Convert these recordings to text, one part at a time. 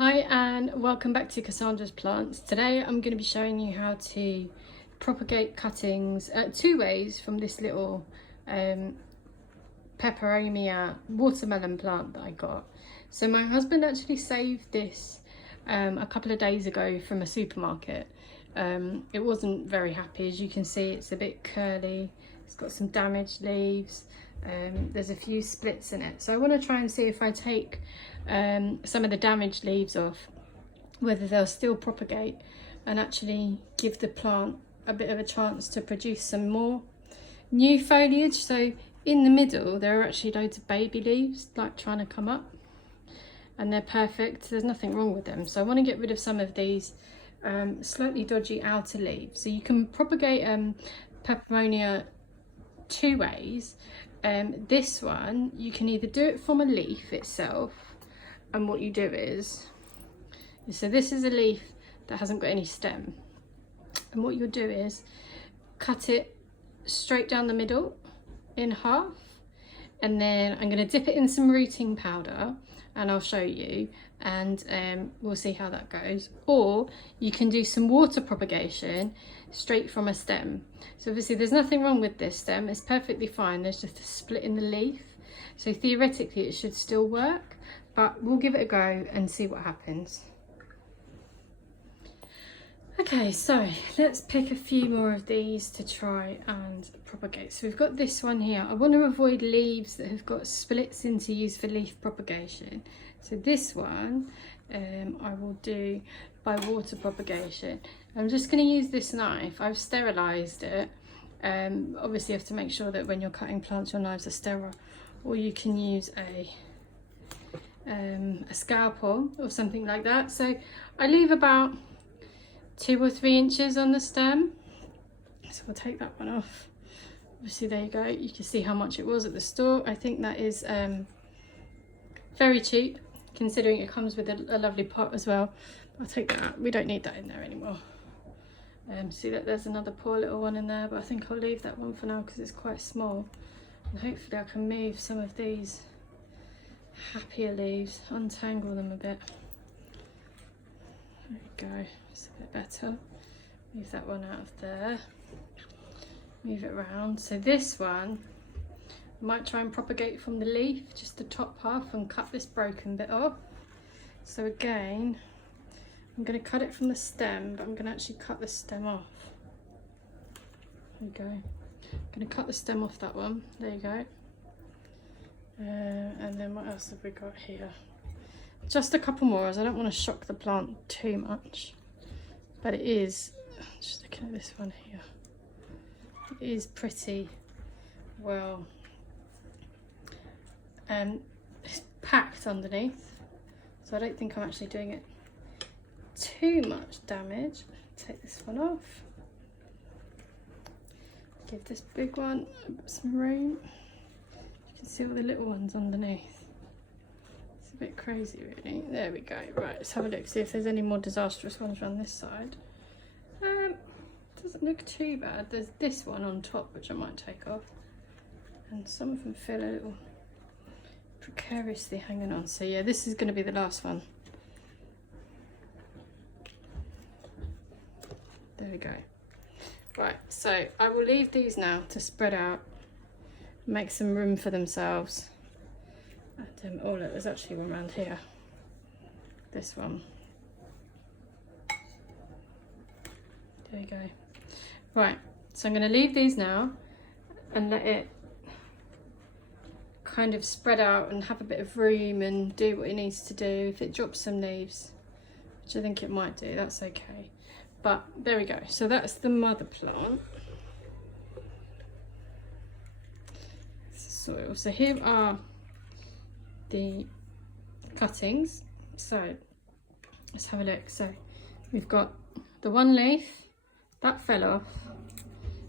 Hi and welcome back to Cassandra's Plants. Today I'm going to be showing you how to propagate cuttings two ways from this little peperomia watermelon plant that I got. So my husband actually saved this a couple of days ago from a supermarket. It wasn't very happy. As you can see, it's a bit curly, it's got some damaged leaves. There's a few splits in it, so I want to try and see if I take some of the damaged leaves off, whether they'll still propagate and actually give the plant a bit of a chance to produce some more new foliage. So in the middle there are actually loads of baby leaves like trying to come up, and they're perfect, there's nothing wrong with them. So I want to get rid of some of these slightly dodgy outer leaves. So you can propagate peperomia two ways. This one you can either do it from a leaf itself, and what you do is, so this is a leaf that hasn't got any stem, and what you'll do is cut it straight down the middle in half, and then I'm going to dip it in some rooting powder and I'll show you, and we'll see how that goes. Or you can do some water propagation straight from a stem. So obviously there's nothing wrong with this stem, it's perfectly fine, there's just a split in the leaf, so theoretically it should still work, but we'll give it a go and see what happens. Okay, so let's pick a few more of these to try and propagate. So we've got this one here. I want to avoid leaves that have got splits in to use for leaf propagation. So this one I will do by water propagation. I'm just going to use this knife. I've sterilised it. Obviously you have to make sure that when you're cutting plants your knives are sterile, or you can use a scalpel or something like that. So I leave about 2 or 3 inches on the stem, so we'll take that one off. Obviously there you go, you can see how much it was at the store. I think that is very cheap considering it comes with a lovely pot as well. I'll take that out, we don't need that in there anymore. See that there's another poor little one in there, but I think I'll leave that one for now because it's quite small, and hopefully I can move some of these happier leaves, untangle them a bit. There we go, it's a bit better. Move that one out of there, move it around. So this one I might try and propagate from the leaf, just the top half, and cut this broken bit off. So again, I'm going to cut it from the stem, but I'm going to actually cut the stem off. There you go. I'm going to cut the stem off that one. There you go. And then what else have we got here? Just a couple more, as I don't want to shock the plant too much. But it is, just looking at this one here, it is pretty well it's packed underneath, so I don't think I'm actually doing it too much damage. Take this one off, give this big one some room. You can see all the little ones underneath. It's a bit crazy really. There we go. Right, let's have a look, see if there's any more disastrous ones around this side. Doesn't look too bad. There's this one on top which I might take off, and some of them feel a little precariously hanging on. So yeah, this is going to be the last one. There we go. Right, so I will leave these now to spread out, make some room for themselves. And oh look, there's actually one around here. This one. There you go. Right, so I'm going to leave these now and let it kind of spread out and have a bit of room and do what it needs to do. If it drops some leaves, which I think it might do, that's okay. But there we go. So that's the mother plant. Soil. So here are the cuttings. So let's have a look. So we've got the one leaf that fell off,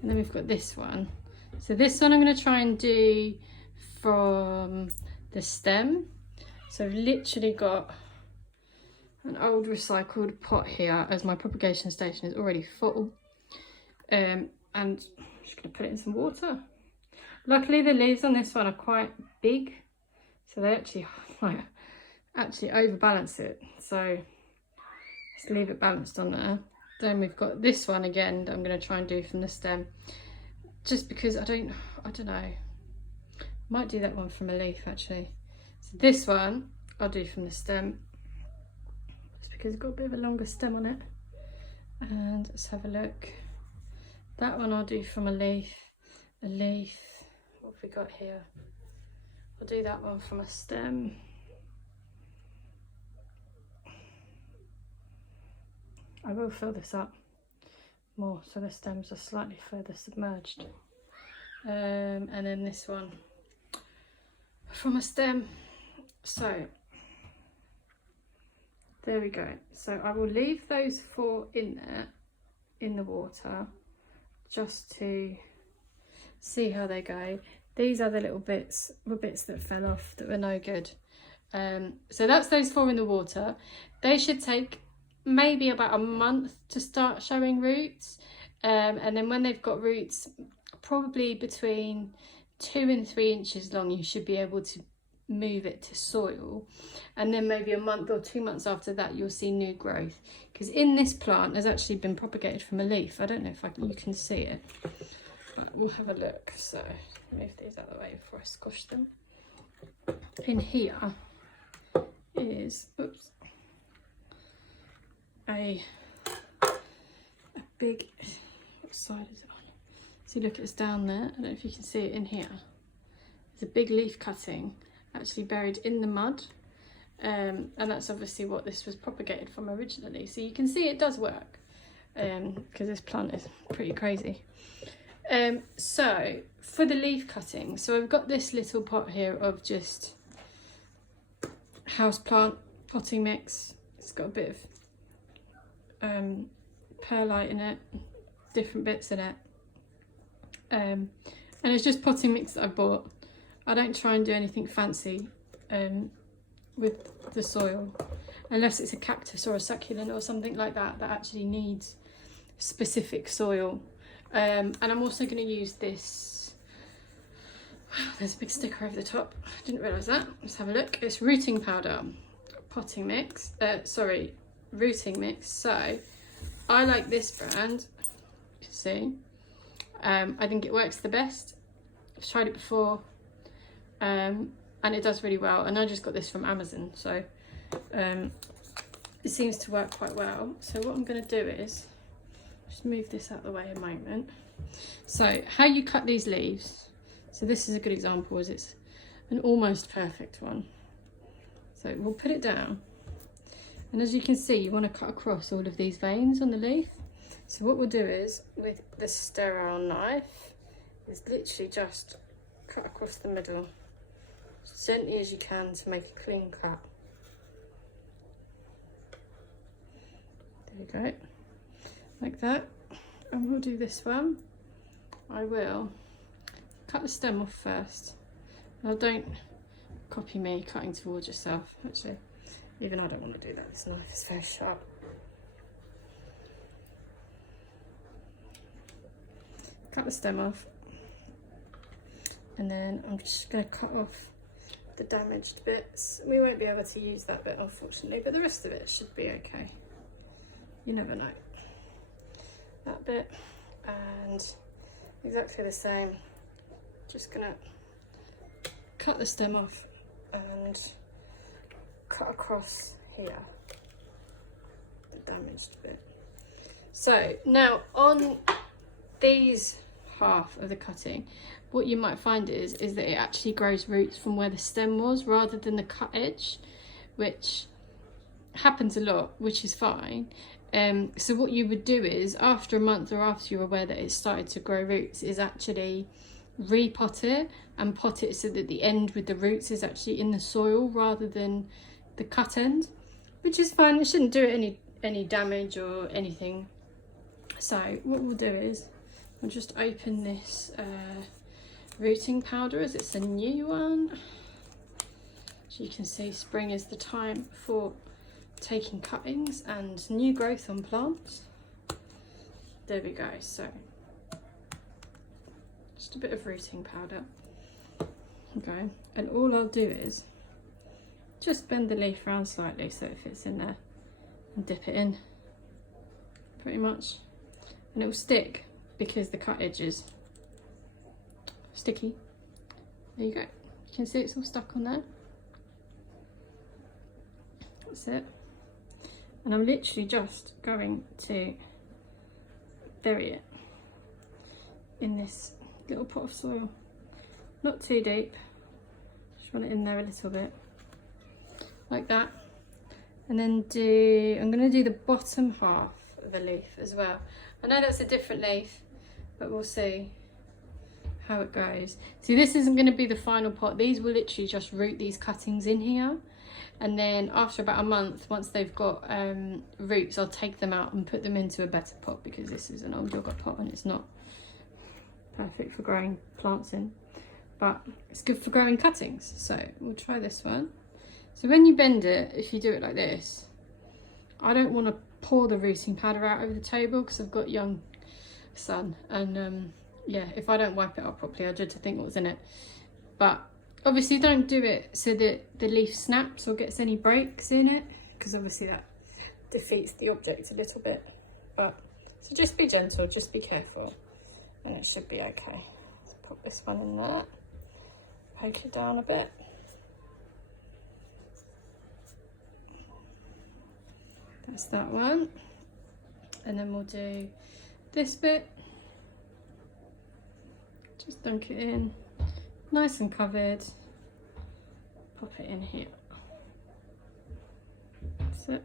and then we've got this one. So this one I'm going to try and do from the stem. So I've literally got an old recycled pot here, as my propagation station is already full, and I'm just going to put it in some water. Luckily the leaves on this one are quite big, so they actually like actually overbalance it. So let's leave it balanced on there. Then we've got this one again that I'm going to try and do from the stem, just because I don't know, might do that one from a leaf actually. So this one I'll do from the stem, just because it's got a bit of a longer stem on it. And let's have a look. That one I'll do from a leaf. What have we got here? I'll do that one from a stem. I will fill this up more so the stems are slightly further submerged. And then this one from a stem. So there we go. So I will leave those 4 in there in the water just to see how they go. These are the little bits that fell off that were no good. So that's those 4 in the water. They should take maybe about a month to start showing roots, and then when they've got roots probably between 2 and 3 inches long, you should be able to move it to soil, and then maybe a month or 2 months after that you'll see new growth, because in this plant has actually been propagated from a leaf. I don't know if you can see it, but we'll have a look. So move these out of the way before I squash them. In here is a big, what side is it on? So look, it's down there. I don't know if you can see it in here. There's a big leaf cutting actually buried in the mud, and that's obviously what this was propagated from originally. So you can see it does work, because this plant is pretty crazy. So for the leaf cutting, so I've got this little pot here of just houseplant potting mix. It's got a bit of perlite in it, different bits in it, and it's just potting mix that I bought. I don't try and do anything fancy with the soil, unless it's a cactus or a succulent or something like that that actually needs specific soil. And I'm also going to use this, there's a big sticker over the top, I didn't realise that. Let's have a look. It's rooting powder, potting mix, rooting mix. So I like this brand, you see. I think it works the best. I've tried it before, and it does really well, and I just got this from Amazon, so it seems to work quite well. So what I'm going to do is just move this out of the way a moment. So how you cut these leaves, so this is a good example, as it's an almost perfect one. So we'll put it down, and as you can see, you want to cut across all of these veins on the leaf. So what we'll do is, with the sterile knife, is literally just cut across the middle as gently as you can to make a clean cut. There we go, like that. And we'll do this one. I will cut the stem off first. Now don't copy me cutting towards yourself, actually. Even I don't want to do that, this knife is very sharp. Cut the stem off, and then I'm just going to cut off the damaged bits. We won't be able to use that bit, unfortunately, but the rest of it should be okay. You never know. That bit, and exactly the same. Just going to cut the stem off and cut across here the damaged bit. So now on these half of the cutting, what you might find is that it actually grows roots from where the stem was rather than the cut edge, which happens a lot, which is fine. So what you would do is, after a month or after you're aware that it's started to grow roots, is actually repot it and pot it so that the end with the roots is actually in the soil rather than the cut end, which is fine. It shouldn't do it any damage or anything. So what we'll do is I'll just open this rooting powder, as it's a new one. As you can see, spring is the time for taking cuttings and new growth on plants. There we go. So just a bit of rooting powder. Okay, and all I'll do is just bend the leaf around slightly so it fits in there and dip it in pretty much, and it will stick because the cut edge is sticky. There you go, you can see it's all stuck on there. That's it. And I'm literally just going to bury it in this little pot of soil, not too deep, just want it in there a little bit like that. And then I'm going to do the bottom half of the leaf as well. I know that's a different leaf, but we'll see how it goes. See, this isn't going to be the final pot. These will literally just root these cuttings in here, and then after about a month, once they've got roots, I'll take them out and put them into a better pot, because this is an old yogurt pot and it's not perfect for growing plants in, but it's good for growing cuttings. So we'll try this one. So when you bend it, if you do it like this, I don't want to pour the rooting powder out over the table because I've got young son, and yeah, if I don't wipe it up properly, I dread to think what's in it. But obviously don't do it so that the leaf snaps or gets any breaks in it, because obviously that defeats the object a little bit. But so just be gentle, just be careful, and it should be okay. Let's pop this one in there, poke it down a bit. That's that one. And then we'll do this bit. Just dunk it in, nice and covered. Pop it in here. That's it.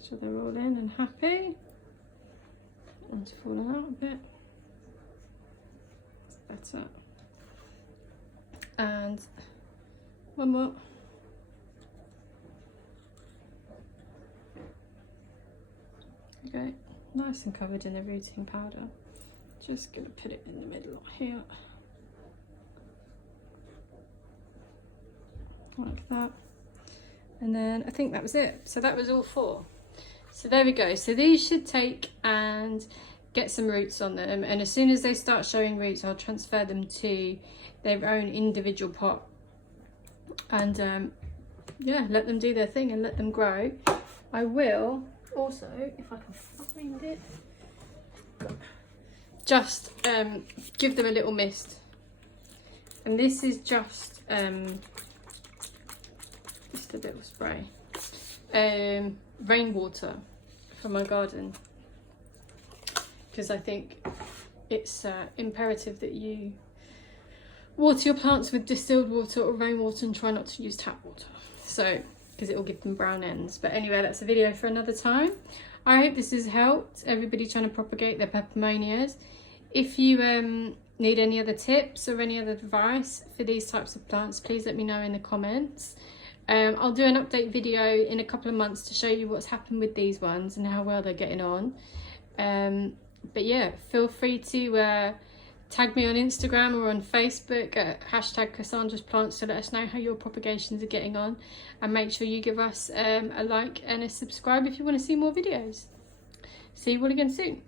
So they're all in and happy. And to fall out a bit. That's better. And one more. Okay, nice and covered in the rooting powder. Just gonna put it in the middle here, like that. And then I think that was it. So that was all 4. So there we go. So these should take and get some roots on them, and as soon as they start showing roots, I'll transfer them to their own individual pot, and yeah, let them do their thing and let them grow. I will also, if I can find it, just give them a little mist, and this is just a little spray, rainwater from my garden, because I think it's imperative that you water your plants with distilled water or rainwater, and try not to use tap water, so because it will give them brown ends. But anyway, that's a video for another time. I hope this has helped everybody trying to propagate their peperomonias. If you need any other tips or any other advice for these types of plants, please let me know in the comments. I'll do an update video in a couple of months to show you what's happened with these ones and how well they're getting on. But yeah, feel free to tag me on Instagram or on Facebook at #CassandrasPlants to let us know how your propagations are getting on, and make sure you give us a like and a subscribe if you want to see more videos. See you all again soon.